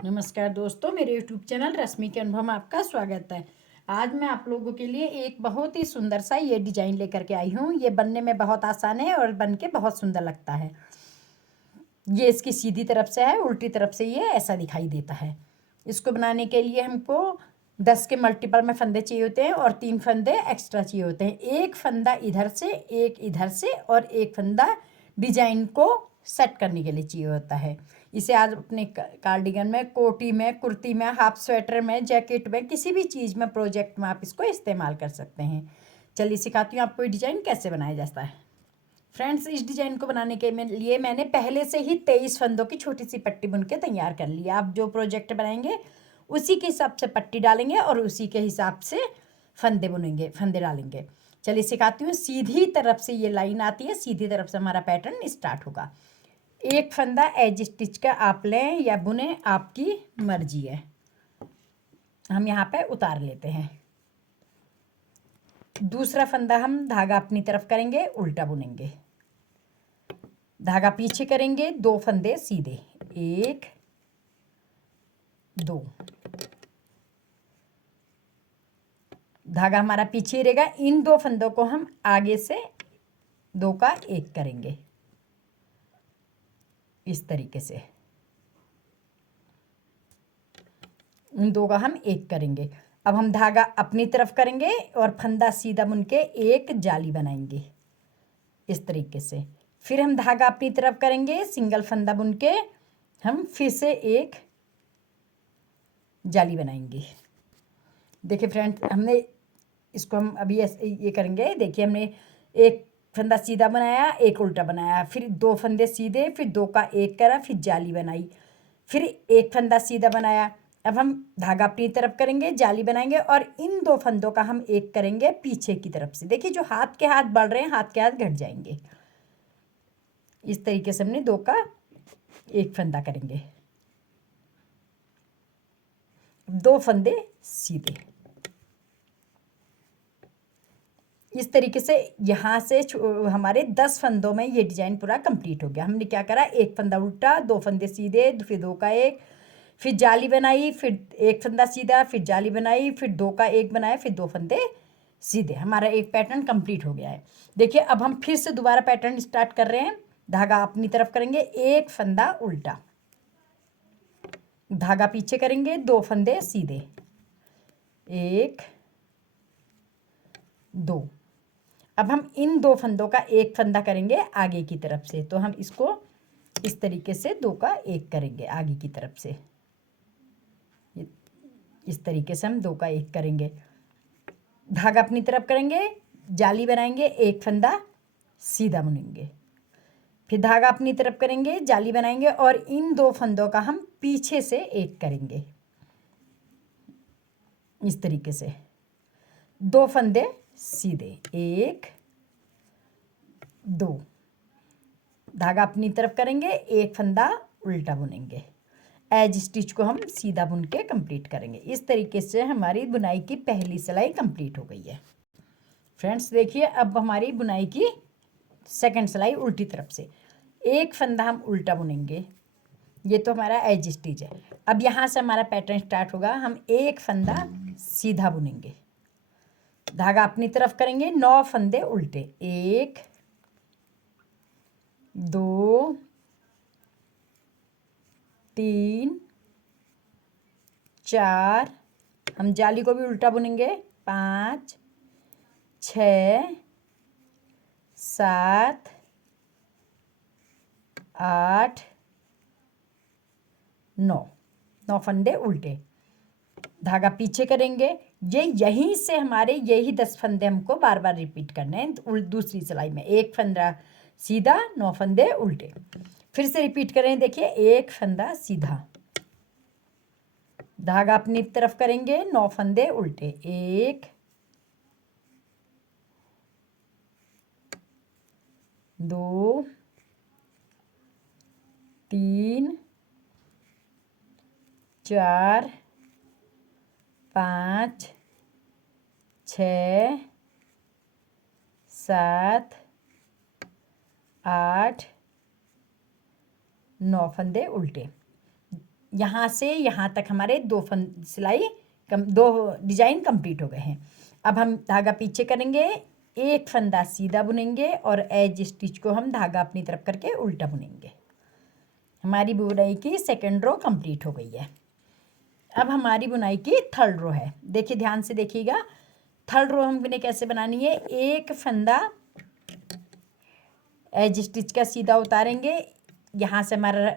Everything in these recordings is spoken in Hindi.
नमस्कार दोस्तों, मेरे यूट्यूब चैनल रश्मि के अनुभव में आपका स्वागत है। आज मैं आप लोगों के लिए एक बहुत ही सुंदर सा ये डिजाइन लेकर के आई हूँ। ये बनने में बहुत आसान है और बन के बहुत सुंदर लगता है। ये इसकी सीधी तरफ से है, उल्टी तरफ से ये ऐसा दिखाई देता है। इसको बनाने के लिए हमको 10 के मल्टीपल में फंदे चाहिए होते हैं और 3 फंदे एक्स्ट्रा चाहिए होते हैं। एक फंदा इधर से, एक इधर से और एक फंदा डिजाइन को सेट करने के लिए चाहिए होता है। इसे आज अपने कार्डिगन में, कोटी में, कुर्ती में, हाफ स्वेटर में, जैकेट में, किसी भी चीज़ में, प्रोजेक्ट में आप इसको इस्तेमाल कर सकते हैं। चलिए सिखाती हूँ आपको ये डिजाइन कैसे बनाया जाता है। फ्रेंड्स, इस डिजाइन को बनाने के लिए मैंने पहले से ही 23 फंदों की छोटी सी पट्टी बुन के तैयार कर ली। आप जो प्रोजेक्ट बनाएंगे उसी के हिसाब से पट्टी डालेंगे और उसी के हिसाब से फंदे बुनेंगे, फंदे डालेंगे। चलिए सिखाती हूँ। सीधी तरफ से ये लाइन आती है, सीधी तरफ से हमारा पैटर्न स्टार्ट होगा। एक फंदा एज स्टिच का आप लें या बुने, आपकी मर्जी है। हम यहाँ पे उतार लेते हैं। दूसरा फंदा हम धागा अपनी तरफ करेंगे, उल्टा बुनेंगे। धागा पीछे करेंगे, 2 फंदे सीधे, 1 2। धागा हमारा पीछे रहेगा। इन 2 फंदों को हम आगे से 2 का 1 करेंगे, इस तरीके से। इन 2 का हम 1 करेंगे। अब हम धागा अपनी तरफ करेंगे और फंदा सीधा बुन के एक जाली बनाएंगे, इस तरीके से। फिर हम धागा अपनी तरफ करेंगे, सिंगल फंदा बुन के हम फिर से एक जाली बनाएंगे। देखिए फ्रेंड्स, हमने इसको हम अभी ये करेंगे। देखिए, हमने एक फंदा सीधा बनाया, एक उल्टा बनाया, फिर 2 फंदे सीधे, फिर 2 का 1 करा, फिर जाली बनाई, फिर एक फंदा सीधा बनाया। अब हम धागा अपनी तरफ करेंगे, जाली बनाएंगे और इन 2 फंदों का हम 1 करेंगे पीछे की तरफ से। देखिए, जो हाथ के हाथ बढ़ रहे हैं, हाथ के हाथ घट जाएंगे। इस तरीके से हमने 2 का 1 फंदा करेंगे, 2 फंदे सीधे। इस तरीके से यहाँ से हमारे 10 फंदों में ये डिजाइन पूरा कंप्लीट हो गया। हमने क्या करा, एक फंदा उल्टा, 2 फंदे सीधे, फिर 2 का 1, फिर जाली बनाई, फिर एक फंदा सीधा, फिर जाली बनाई, फिर 2 का 1 बनाया, फिर 2 फंदे सीधे। हमारा एक पैटर्न कंप्लीट हो गया है। देखिए, अब हम फिर से दोबारा पैटर्न स्टार्ट कर रहे हैं। धागा अपनी तरफ करेंगे, एक फंदा उल्टा, धागा पीछे करेंगे, 2 फंदे सीधे, 1 2। अब हम इन 2 फंदों का 1 फंदा करेंगे आगे की तरफ से। तो हम इसको इस तरीके से 2 का 1 करेंगे आगे की तरफ से। इस तरीके से हम 2 का 1 करेंगे। धागा अपनी तरफ करेंगे, जाली बनाएंगे, एक फंदा सीधा बुनेंगे, फिर धागा अपनी तरफ करेंगे, जाली बनाएंगे और इन 2 फंदों का हम पीछे से 1 करेंगे, इस तरीके से। 2 फंदे सीधे, 1 2। धागा अपनी तरफ करेंगे, एक फंदा उल्टा बुनेंगे। एज स्टिच को हम सीधा बुन के कंप्लीट करेंगे। इस तरीके से हमारी बुनाई की पहली सिलाई कंप्लीट हो गई है। फ्रेंड्स देखिए, अब हमारी बुनाई की सेकंड सिलाई उल्टी तरफ से। एक फंदा हम उल्टा बुनेंगे, ये तो हमारा एज स्टिच है। अब यहाँ से हमारा पैटर्न स्टार्ट होगा। हम एक फंदा सीधा बुनेंगे, धागा अपनी तरफ करेंगे, 9 फंदे उल्टे, 1 2 3 4। हम जाली को भी उल्टा बुनेंगे, 5 6 7 8 9 फंदे उल्टे, धागा पीछे करेंगे। ये यहीं से हमारे यही 10 फंदे हमको बार बार रिपीट करने हैं। दूसरी सिलाई में एक फंदा सीधा, 9 फंदे उल्टे। फिर से रिपीट करें। देखिए, एक फंदा सीधा, धागा अपनी तरफ करेंगे, 9 फंदे उल्टे, 1 2 3 4 5 6 7 8 9 फंदे उल्टे। यहाँ से यहाँ तक हमारे दो डिजाइन कंप्लीट हो गए हैं। अब हम धागा पीछे करेंगे, एक फंदा सीधा बुनेंगे और एज स्टिच को हम धागा अपनी तरफ करके उल्टा बुनेंगे। हमारी बुनाई की सेकेंड रो कंप्लीट हो गई है। अब हमारी बुनाई की थर्ड रो है। देखिए, ध्यान से देखिएगा, थर्ड रो हमने कैसे बनानी है। एक फंदा एज स्टिच का सीधा उतारेंगे, यहाँ से हमारा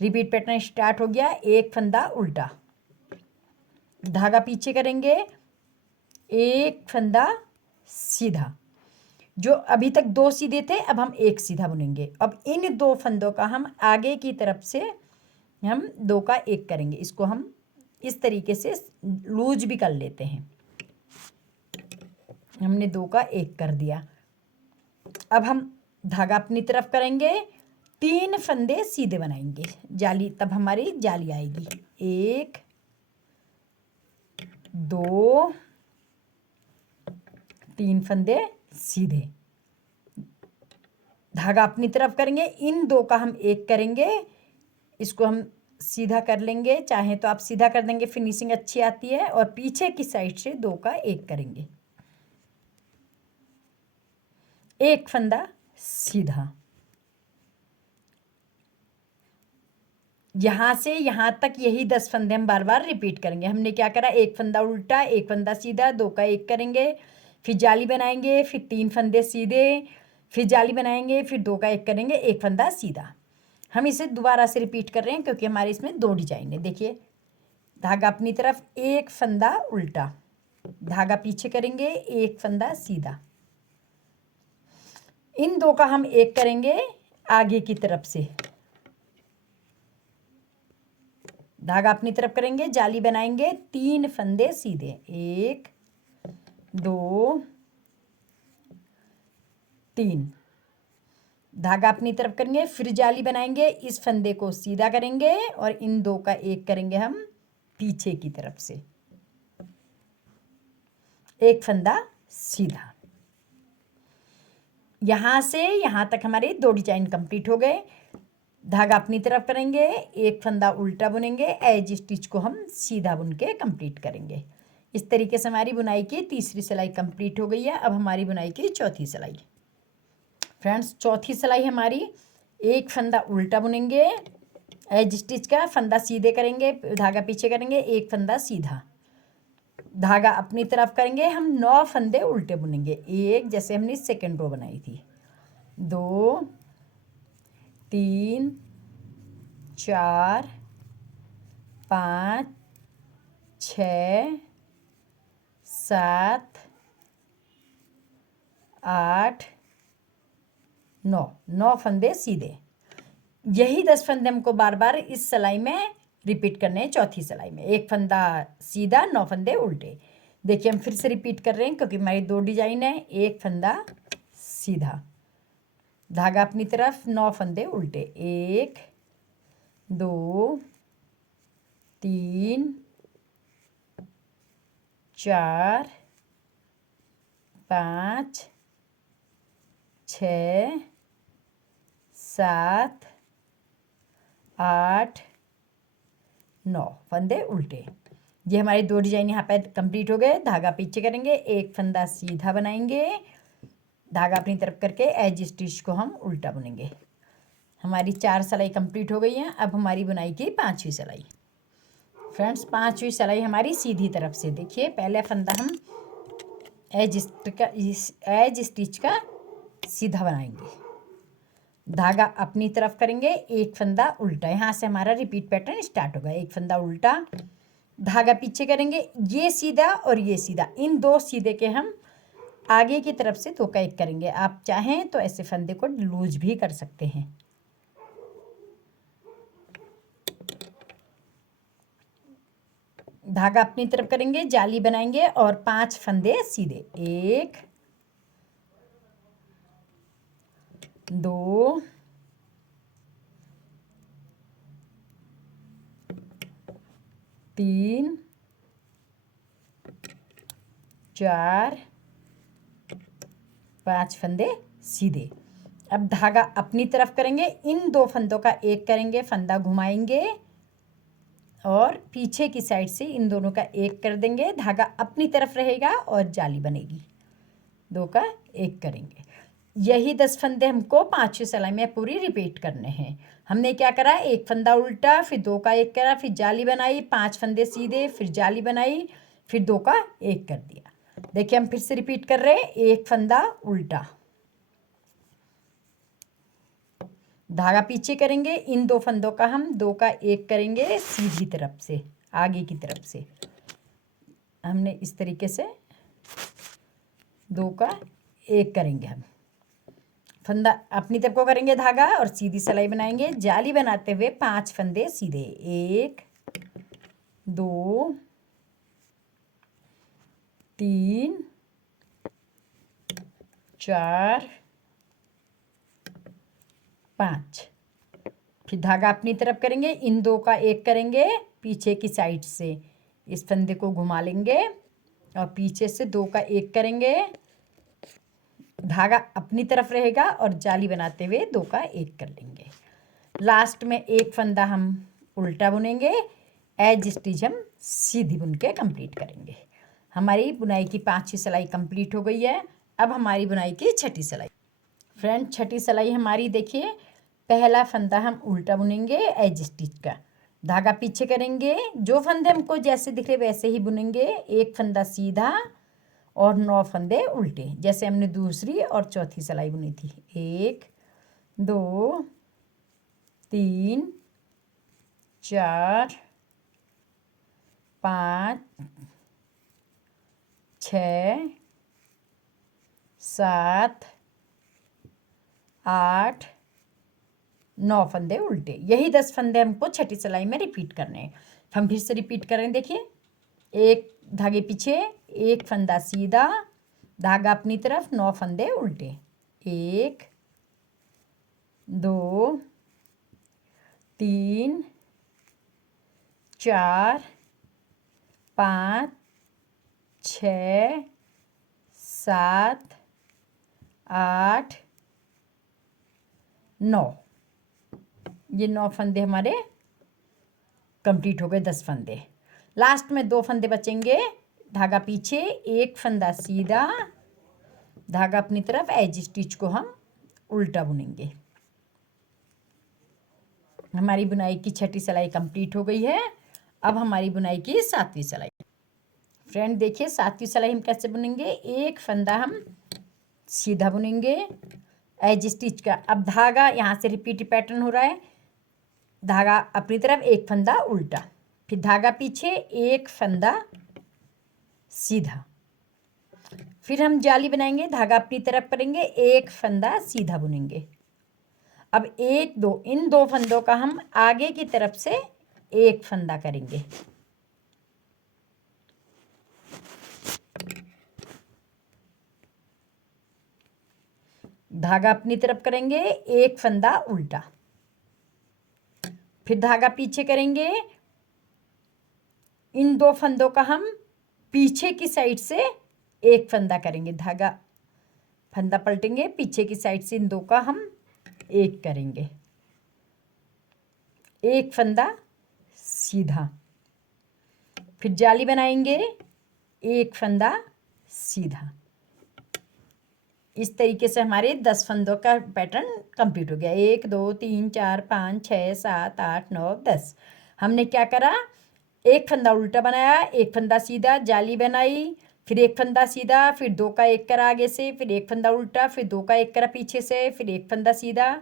रिपीट पैटर्न स्टार्ट हो गया। एक फंदा उल्टा, धागा पीछे करेंगे, एक फंदा सीधा। जो अभी तक दो सीधे थे, अब हम एक सीधा बुनेंगे। अब इन दो फंदों का हम आगे की तरफ से हम दो का एक करेंगे। इसको हम इस तरीके से लूज भी कर लेते हैं। हमने दो का एक कर दिया। अब हम धागा अपनी तरफ करेंगे, तीन फंदे सीधे बनाएंगे जाली, तब हमारी जाली आएगी। एक, दो, तीन फंदे सीधे, धागा अपनी तरफ करेंगे, इन दो का हम एक करेंगे। इसको हम सीधा कर लेंगे, चाहे तो आप सीधा कर देंगे, फिनिशिंग अच्छी आती है। और पीछे की साइड से दो का एक करेंगे, एक फंदा सीधा। यहाँ से यहाँ तक यही 10 फंदे हम बार बार रिपीट करेंगे। हमने क्या करा, एक फंदा उल्टा, एक फंदा सीधा, दो का एक करेंगे, फिर जाली बनाएंगे, फिर तीन फंदे सीधे, फिर जाली बनाएंगे, फिर दो का एक करेंगे, एक फंदा सीधा। हम इसे दोबारा से रिपीट कर रहे हैं क्योंकि हमारे इसमें दो डिजाइन है। देखिए, धागा अपनी तरफ, एक फंदा उल्टा, धागा पीछे करेंगे, एक फंदा सीधा। इन दो का हम एक करेंगे आगे की तरफ से, धागा अपनी तरफ करेंगे, जाली बनाएंगे, तीन फंदे सीधे, एक, दो, तीन, धागा अपनी तरफ करेंगे, फिर जाली बनाएंगे, इस फंदे को सीधा करेंगे और इन दो का एक करेंगे हम पीछे की तरफ से, एक फंदा सीधा। यहां से यहां तक हमारे दो डिजाइन कंप्लीट हो गए। धागा अपनी तरफ करेंगे, एक फंदा उल्टा बुनेंगे, एज स्टिच को हम सीधा बुन के कंप्लीट करेंगे। इस तरीके से हमारी बुनाई की तीसरी सिलाई कंप्लीट हो गई है। अब हमारी बुनाई की चौथी सिलाई। फ्रेंड्स, चौथी सिलाई हमारी, एक फंदा उल्टा बुनेंगे, एज स्टिच का फंदा सीधे करेंगे, धागा पीछे करेंगे, एक फंदा सीधा, धागा अपनी तरफ करेंगे, हम 9 फंदे उल्टे बुनेंगे। एक, जैसे हमने सेकेंड रो बनाई थी, दो, तीन, चार, पाँच, छ, सात, आठ, नौ फंदे सीधे। यही 10 फंदे हमको बार बार इस सिलाई में रिपीट करने हैं। चौथी सिलाई में एक फंदा सीधा, 9 फंदे उल्टे। देखिए, हम फिर से रिपीट कर रहे हैं क्योंकि हमारी दो डिजाइन है। एक फंदा सीधा, धागा अपनी तरफ, 9 फंदे उल्टे, एक, दो, तीन, चार, पाँच, छ, सात, आठ, 9 फंदे उल्टे। ये हमारे दो डिजाइन यहाँ पे कंप्लीट हो गए। धागा पीछे करेंगे, एक फंदा सीधा बनाएंगे, धागा अपनी तरफ करके एज स्टिच को हम उल्टा बुनेंगे। हमारी 4 सिलाई कंप्लीट हो गई है। अब हमारी बुनाई की 5वीं सिलाई। फ्रेंड्स, 5वीं सिलाई हमारी सीधी तरफ से। देखिए, पहले फंदा हम एज स्टिच का सीधा बनाएंगे, धागा अपनी तरफ करेंगे, एक फंदा उल्टा। यहाँ से हमारा रिपीट पैटर्न स्टार्ट होगा। एक फंदा उल्टा, धागा पीछे करेंगे, ये सीधा और ये सीधा, इन दो सीधे के हम आगे की तरफ से दो का एक करेंगे। आप चाहें तो ऐसे फंदे को लूज भी कर सकते हैं। धागा अपनी तरफ करेंगे, जाली बनाएंगे और 5 फंदे सीधे, एक, दो, तीन, चार, 5 फंदे सीधे। अब धागा अपनी तरफ करेंगे, इन दो फंदों का एक करेंगे, फंदा घुमाएंगे, और पीछे की साइड से इन दोनों का एक कर देंगे, धागा अपनी तरफ रहेगा और जाली बनेगी, 2 का 1 करेंगे। यही 10 फंदे हमको 5वीं सिलाई में पूरी रिपीट करने हैं। हमने क्या करा, एक फंदा उल्टा, फिर 2 का 1 करा, फिर जाली बनाई, 5 फंदे सीधे, फिर जाली बनाई, फिर 2 का 1 कर दिया। देखिए हम फिर से रिपीट कर रहे हैं, एक फंदा उल्टा, धागा पीछे करेंगे, इन 2 फंदों का हम 2 का 1 करेंगे सीधी तरफ से, आगे की तरफ से। हमने इस तरीके से 2 का 1 करेंगे, हम फंदा अपनी तरफ को करेंगे धागा और सीधी सिलाई बनाएंगे। जाली बनाते हुए 5 फंदे सीधे, 1 2 3 4 5। फिर धागा अपनी तरफ करेंगे, इन 2 का 1 करेंगे पीछे की साइड से, इस फंदे को घुमा लेंगे और पीछे से 2 का 1 करेंगे, धागा अपनी तरफ रहेगा और जाली बनाते हुए 2 का 1 कर लेंगे। लास्ट में एक फंदा हम उल्टा बुनेंगे, एज स्टिच हम सीधी बुन के कंप्लीट करेंगे। हमारी बुनाई की 5वीं सिलाई कंप्लीट हो गई है। अब हमारी बुनाई की 6ठी सिलाई। फ्रेंड 6ठी सिलाई हमारी देखिए, पहला फंदा हम उल्टा बुनेंगे एज स्टिच का, धागा पीछे करेंगे, जो फंदे हमको जैसे दिख रहे वैसे ही बुनेंगे, एक फंदा सीधा और 9 फंदे उल्टे, जैसे हमने दूसरी और चौथी सिलाई बुनी थी। 1 2 3 4 5 6 7 8 9 फंदे उल्टे। यही 10 फंदे हमको 6ठी सिलाई में रिपीट करने हैं। हम फिर से रिपीट करें, देखिए, एक धागे पीछे, एक फंदा सीधा, धागा अपनी तरफ, 9 फंदे उल्टे, 1 2 3 4 5 6 7 8 9। ये 9 फंदे हमारे कंप्लीट हो गए, 10 फंदे। लास्ट में 2 फंदे बचेंगे, धागा पीछे, एक फंदा सीधा, धागा अपनी तरफ, एज स्टिच को हम उल्टा बुनेंगे। हमारी बुनाई की 6ठी सिलाई कंप्लीट हो गई है। अब हमारी बुनाई की 7वीं सिलाई। फ्रेंड देखिए 7वीं सिलाई हम कैसे बुनेंगे, एक फंदा हम सीधा बुनेंगे एज स्टिच का। अब धागा यहाँ से रिपीट पैटर्न हो रहा है, धागा अपनी तरफ, एक फंदा उल्टा, फिर धागा पीछे, एक फंदा सीधा, फिर हम जाली बनाएंगे, धागा अपनी तरफ करेंगे, एक फंदा सीधा बुनेंगे। अब 1 2 इन 2 फंदों का हम आगे की तरफ से एक फंदा करेंगे, धागा अपनी तरफ करेंगे, एक फंदा उल्टा, फिर धागा पीछे करेंगे, इन 2 फंदों का हम पीछे की साइड से एक फंदा करेंगे, धागा फंदा पलटेंगे, पीछे की साइड से इन 2 का हम एक करेंगे, एक फंदा सीधा, फिर जाली बनाएंगे, एक फंदा सीधा। इस तरीके से हमारे 10 फंदों का पैटर्न कंप्लीट हो गया। 1 2 3 4 5 6 7 8 9 10। हमने क्या करा, एक फंदा उल्टा बनाया, एक फंदा सीधा, जाली बनाई, फिर एक फंदा सीधा, फिर 2 का 1 करा आगे से, फिर एक फंदा उल्टा, फिर 2 का 1 करा पीछे से, फिर एक फंदा सीधा,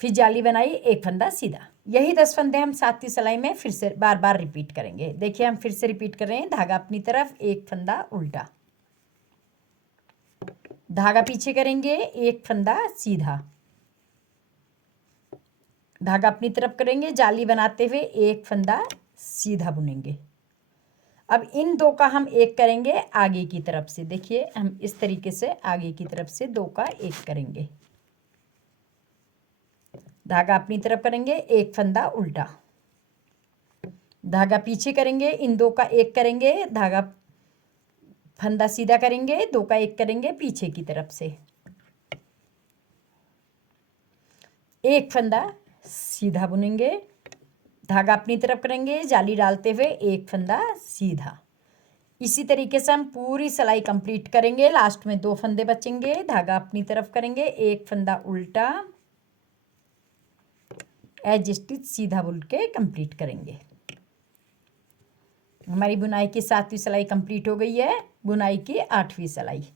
फिर जाली बनाई, एक फंदा सीधा। यही 10 फंदे हम 7वीं सिलाई में फिर से बार बार रिपीट करेंगे। देखिए हम फिर से रिपीट कर रहे हैं, धागा अपनी तरफ, एक फंदा उल्टा, धागा पीछे करेंगे, एक फंदा सीधा, धागा अपनी तरफ करेंगे, जाली बनाते हुए एक फंदा सीधा बुनेंगे। अब इन 2 का हम एक करेंगे आगे की तरफ से। देखिए हम इस तरीके से आगे की तरफ से 2 का 1 करेंगे, धागा अपनी तरफ करेंगे, एक फंदा उल्टा, धागा पीछे करेंगे, इन 2 का 1 करेंगे, धागा फंदा सीधा करेंगे, 2 का 1 करेंगे पीछे की तरफ से, एक फंदा सीधा बुनेंगे, धागा अपनी तरफ करेंगे, जाली डालते हुए एक फंदा सीधा। इसी तरीके से हम पूरी सिलाई कंप्लीट करेंगे। लास्ट में 2 फंदे बचेंगे, धागा अपनी तरफ करेंगे, एक फंदा उल्टा, एज स्टिच सीधा बुन के कंप्लीट करेंगे। हमारी बुनाई की 7वीं सिलाई कंप्लीट हो गई है। बुनाई की 8वीं सिलाई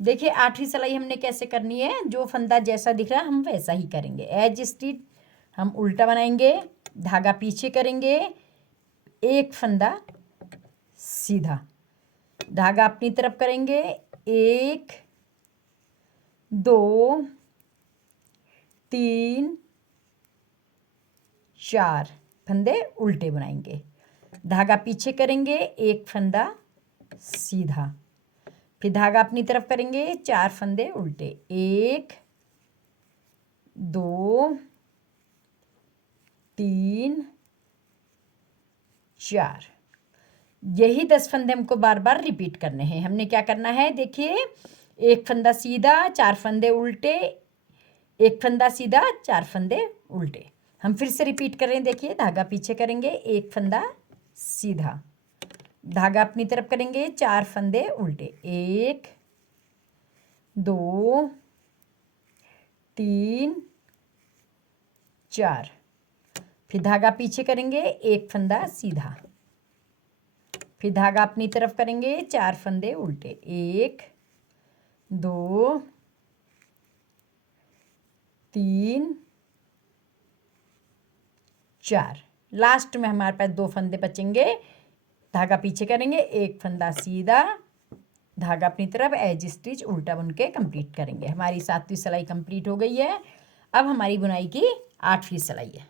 देखिए। 8वीं सिलाई हमने कैसे करनी है, जो फंदा जैसा दिख रहा है हम वैसा ही करेंगे। एज स्टिच हम उल्टा बनाएंगे, धागा पीछे करेंगे, एक फंदा सीधा, धागा अपनी तरफ करेंगे, 1 2 3 4 फंदे उल्टे बनाएंगे, धागा पीछे करेंगे, एक फंदा सीधा, फिर धागा अपनी तरफ करेंगे, 4 फंदे उल्टे, 1 2 3 4। यही 10 फंदे हमको बार बार रिपीट करने हैं। हमने क्या करना है, देखिए, एक फंदा सीधा, 4 फंदे उल्टे, एक फंदा सीधा, 4 फंदे उल्टे। हम फिर से रिपीट कर रहे हैं। देखिए, धागा पीछे करेंगे, एक फंदा सीधा, धागा अपनी तरफ करेंगे, 4 फंदे उल्टे, 1 2 3 4, फिर धागा पीछे करेंगे, एक फंदा सीधा, फिर धागा अपनी तरफ करेंगे, 4 फंदे उल्टे, 1 2 3 4। लास्ट में हमारे पास 2 फंदे बचेंगे, धागा पीछे करेंगे, एक फंदा सीधा, धागा अपनी तरफ, एज स्टिच उल्टा बुन के कंप्लीट करेंगे। हमारी 7वीं सिलाई कंप्लीट हो गई है। अब हमारी बुनाई की 8वीं सिलाई है।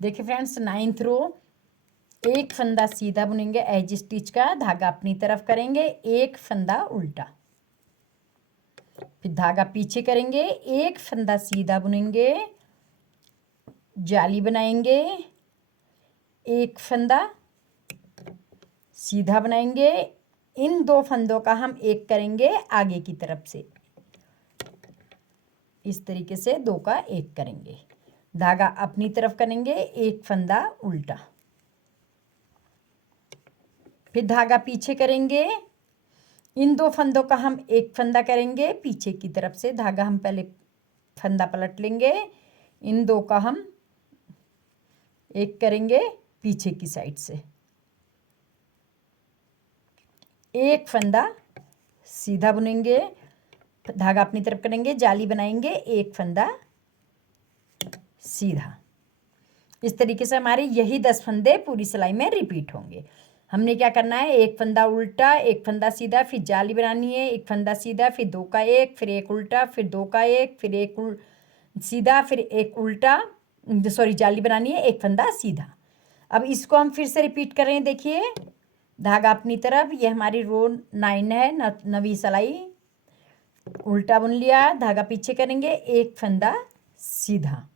देखिए फ्रेंड्स, 9th रो, एक फंदा सीधा बुनेंगे एज स्टिच का, धागा अपनी तरफ करेंगे, एक फंदा उल्टा, फिर धागा पीछे करेंगे, एक फंदा सीधा बुनेंगे, जाली बनाएंगे, एक फंदा सीधा बनाएंगे। इन 2 फंदों का हम एक करेंगे आगे की तरफ से, इस तरीके से 2 का एक करेंगे, धागा अपनी तरफ करेंगे, एक फंदा उल्टा, फिर धागा पीछे करेंगे। इन 2 फंदों का हम एक फंदा करेंगे पीछे की तरफ से, धागा हम पहले फंदा पलट लेंगे, इन 2 का हम एक करेंगे पीछे की साइड से, एक फंदा सीधा बुनेंगे, धागा अपनी तरफ करेंगे, जाली बनाएंगे, एक फंदा सीधा। इस तरीके से हमारे यही 10 फंदे पूरी सिलाई में रिपीट होंगे। हमने क्या करना है, एक फंदा उल्टा, एक फंदा सीधा, फिर जाली बनानी है, एक फंदा सीधा, फिर 2 का एक, फिर एक उल्टा, फिर 2 का एक, फिर एक सीधा, फिर एक उल्टा, सॉरी, जाली बनानी है, एक फंदा सीधा। अब इसको हम फिर से रिपीट कर रहे हैं। देखिए, धागा अपनी तरफ, ये हमारी रो 9 है, 9वीं सिलाई, उल्टा बुन लिया, धागा पीछे करेंगे, एक फंदा सीधा,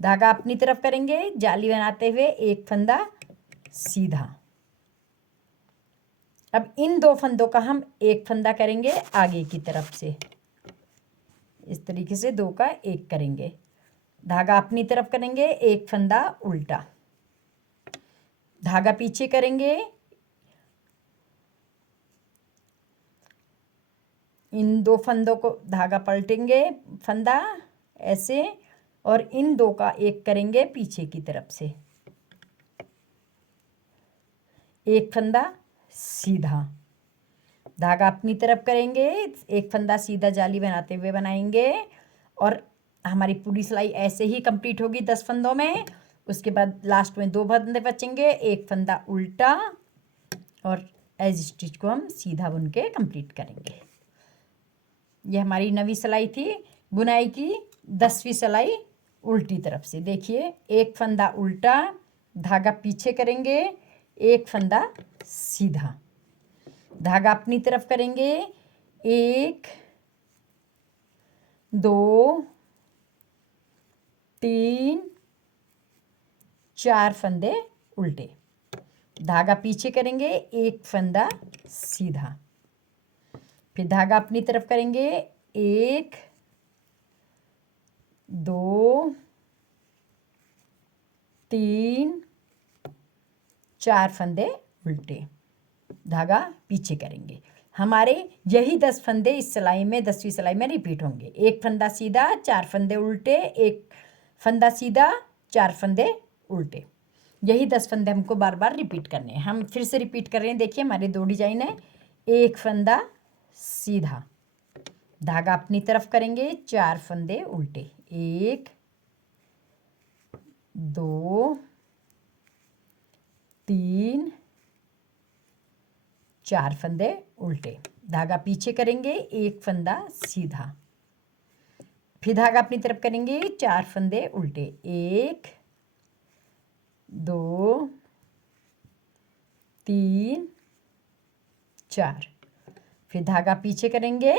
धागा अपनी तरफ करेंगे, जाली बनाते हुए एक फंदा सीधा। अब इन 2 फंदों का हम एक फंदा करेंगे आगे की तरफ से, इस तरीके से 2 का एक करेंगे, धागा अपनी तरफ करेंगे, एक फंदा उल्टा, धागा पीछे करेंगे, इन 2 फंदों को, धागा पलटेंगे, फंदा ऐसे, और इन 2 का एक करेंगे पीछे की तरफ से, एक फंदा सीधा, धागा अपनी तरफ करेंगे, एक फंदा सीधा, जाली बनाते हुए बनाएंगे, और हमारी पूरी सिलाई ऐसे ही कंप्लीट होगी 10 फंदों में। उसके बाद लास्ट में 2 फंदे बचेंगे, एक फंदा उल्टा, और एज स्टिच को हम सीधा बुन के कंप्लीट करेंगे। ये हमारी 9वीं सिलाई थी। बुनाई की 10वीं सिलाई उल्टी तरफ से। देखिए, एक फंदा उल्टा, धागा पीछे करेंगे, एक फंदा सीधा, धागा अपनी तरफ करेंगे, 1 2 3 4 फंदे उल्टे, धागा पीछे करेंगे, एक फंदा सीधा, फिर धागा अपनी तरफ करेंगे, 1 2 3 4 फंदे उल्टे, धागा पीछे करेंगे। हमारे यही 10 फंदे इस सिलाई में 10वीं सिलाई में रिपीट होंगे। एक फंदा सीधा, 4 फंदे उल्टे, एक फंदा सीधा, 4 फंदे उल्टे। यही 10 फंदे हमको बार बार रिपीट करने हैं। हम फिर से रिपीट कर रहे हैं। देखिए हमारे 2 डिजाइन है। एक फंदा सीधा, धागा अपनी तरफ करेंगे, 4 फंदे उल्टे, 1 2 3 4 फंदे उल्टे, धागा पीछे करेंगे, एक फंदा सीधा, फिर धागा अपनी तरफ करेंगे, 4 फंदे उल्टे, 1 2 3 4, फिर धागा पीछे करेंगे।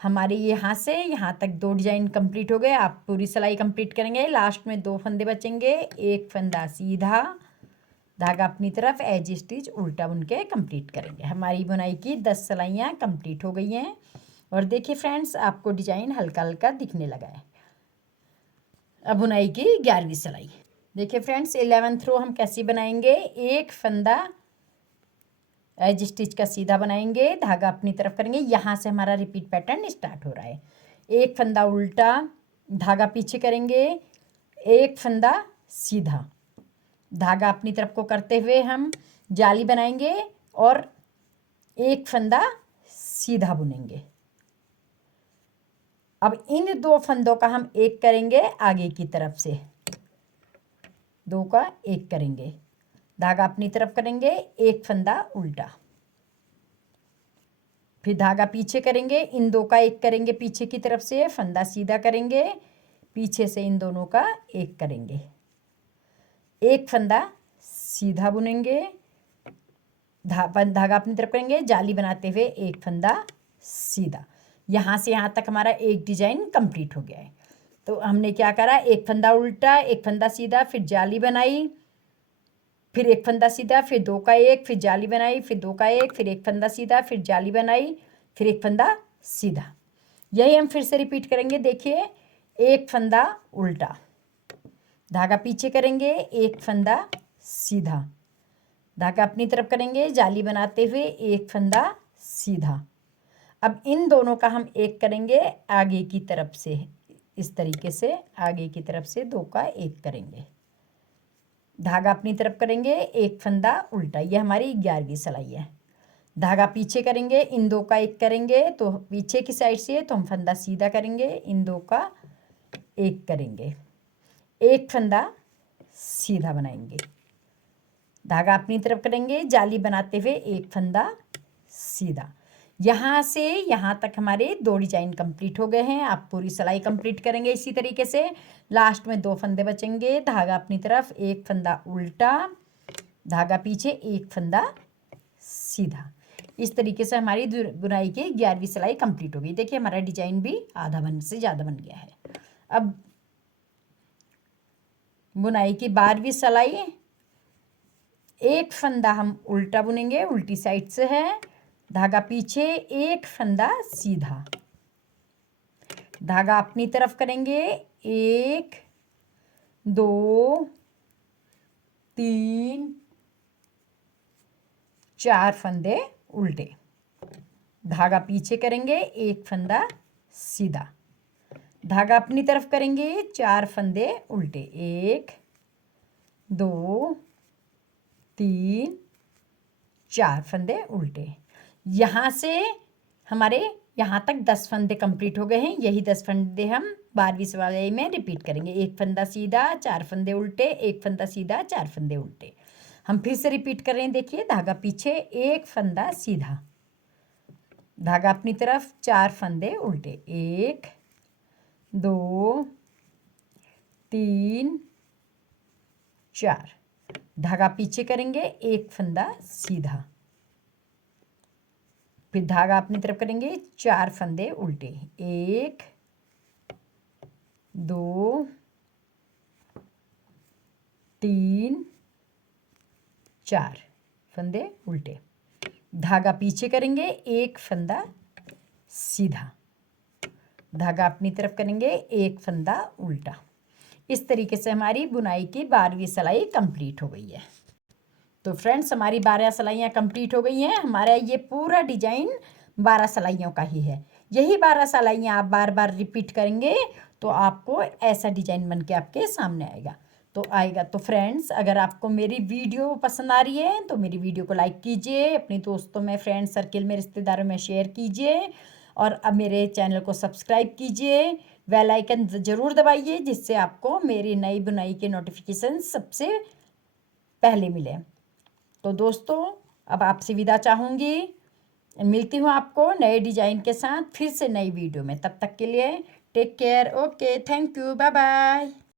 हमारे यहाँ से यहाँ तक 2 डिजाइन कंप्लीट हो गए। आप पूरी सिलाई कंप्लीट करेंगे। लास्ट में 2 फंदे बचेंगे, एक फंदा सीधा, धागा अपनी तरफ, एज स्टिच उल्टा बुन के कंप्लीट करेंगे। हमारी बुनाई की 10 सिलाइयाँ कंप्लीट हो गई हैं। और देखिए फ्रेंड्स, आपको डिजाइन हल्का हल्का दिखने लगा है। अब बुनाई की 11वीं सिलाई। देखिए फ्रेंड्स, 11th रो हम कैसी बनाएंगे। एक फंदा एज स्टिच का सीधा बनाएंगे, धागा अपनी तरफ करेंगे। यहाँ से हमारा रिपीट पैटर्न स्टार्ट हो रहा है। एक फंदा उल्टा, धागा पीछे करेंगे, एक फंदा सीधा, धागा अपनी तरफ को करते हुए हम जाली बनाएंगे और एक फंदा सीधा बुनेंगे। अब इन 2 फंदों का हम एक करेंगे आगे की तरफ से, 2 का एक करेंगे, धागा अपनी तरफ करेंगे, एक फंदा उल्टा, फिर धागा पीछे करेंगे, इन 2 का एक करेंगे पीछे की तरफ से, फंदा सीधा करेंगे, पीछे से इन दोनों का एक करेंगे, एक फंदा सीधा बुनेंगे, धागा अपनी तरफ करेंगे, जाली बनाते हुए एक फंदा सीधा। यहाँ से यहाँ तक हमारा एक डिजाइन कंप्लीट हो गया है। तो हमने क्या करा, एक फंदा उल्टा, एक फंदा सीधा, फिर जाली बनाई, फिर एक फंदा सीधा, फिर 2 का एक, फिर जाली बनाई, फिर 2 का एक, फिर एक फंदा सीधा, फिर जाली बनाई, फिर एक फंदा सीधा। यही हम फिर से रिपीट करेंगे। देखिए, एक फंदा उल्टा, धागा पीछे करेंगे, एक फंदा सीधा, धागा अपनी तरफ करेंगे, जाली बनाते हुए एक फंदा सीधा। अब इन दोनों का हम एक करेंगे आगे की तरफ से, इस तरीके से आगे की तरफ से 2 का एक करेंगे, धागा अपनी तरफ करेंगे, एक फंदा उल्टा। ये हमारी 11वीं सिलाई है। धागा पीछे करेंगे, इन 2 का एक करेंगे, तो पीछे की साइड से तो हम फंदा सीधा करेंगे, इन 2 का एक करेंगे, एक फंदा सीधा बनाएंगे, धागा अपनी तरफ करेंगे, जाली बनाते हुए एक फंदा सीधा। यहाँ से यहाँ तक हमारे 2 डिजाइन कंप्लीट हो गए हैं। आप पूरी सिलाई कंप्लीट करेंगे इसी तरीके से। लास्ट में 2 फंदे बचेंगे, धागा अपनी तरफ, एक फंदा उल्टा, धागा पीछे, एक फंदा सीधा। इस तरीके से हमारी बुनाई की 11वीं सिलाई कंप्लीट हो गई। देखिए हमारा डिजाइन भी आधा बन से ज़्यादा बन गया है। अब बुनाई की 12वीं सिलाई, एक फंदा हम उल्टा बुनेंगे, उल्टी साइड से है, धागा पीछे, एक फंदा सीधा, धागा अपनी तरफ करेंगे, 1 2 3 4 फंदे उल्टे, धागा पीछे करेंगे, एक फंदा सीधा, धागा अपनी तरफ करेंगे, 4 फंदे उल्टे, 1 2 3 4 फंदे उल्टे। यहाँ से हमारे यहाँ तक 10 फंदे कंप्लीट हो गए हैं। यही 10 फंदे हम 12वीं सिलाई में रिपीट करेंगे। एक फंदा सीधा, 4 फंदे उल्टे, एक फंदा सीधा, 4 फंदे उल्टे। हम फिर से रिपीट कर रहे हैं। देखिए, धागा पीछे, एक फंदा सीधा, धागा अपनी तरफ, 4 फंदे उल्टे, 1 2 3 4, धागा पीछे करेंगे, एक फंदा सीधा, फिर धागा अपनी तरफ करेंगे, 4 फंदे उल्टे, 1 2 3 4 फंदे उल्टे, धागा पीछे करेंगे, एक फंदा सीधा, धागा अपनी तरफ करेंगे, एक फंदा उल्टा। इस तरीके से हमारी बुनाई की 12वीं सिलाई कंप्लीट हो गई है। तो फ्रेंड्स, हमारी 12 सिलाइयाँ कंप्लीट हो गई हैं। हमारा ये पूरा डिजाइन 12 सिलाइयों का ही है। यही 12 सिलाइयाँ आप बार बार रिपीट करेंगे तो आपको ऐसा डिजाइन बन के आपके सामने आएगा। तो फ्रेंड्स, अगर आपको मेरी वीडियो पसंद आ रही है तो मेरी वीडियो को लाइक कीजिए, अपने दोस्तों में, फ्रेंड सर्किल में, रिश्तेदारों में शेयर कीजिए और अब मेरे चैनल को सब्सक्राइब कीजिए। बेल आइकन ज़रूर दबाइए जिससे आपको मेरी नई बुनाई के नोटिफिकेशन सबसे पहले मिले। तो दोस्तों, अब आपसे विदा चाहूँगी। मिलती हूँ आपको नए डिजाइन के साथ फिर से नई वीडियो में। तब तक के लिए take care. Okay, thank you, bye bye.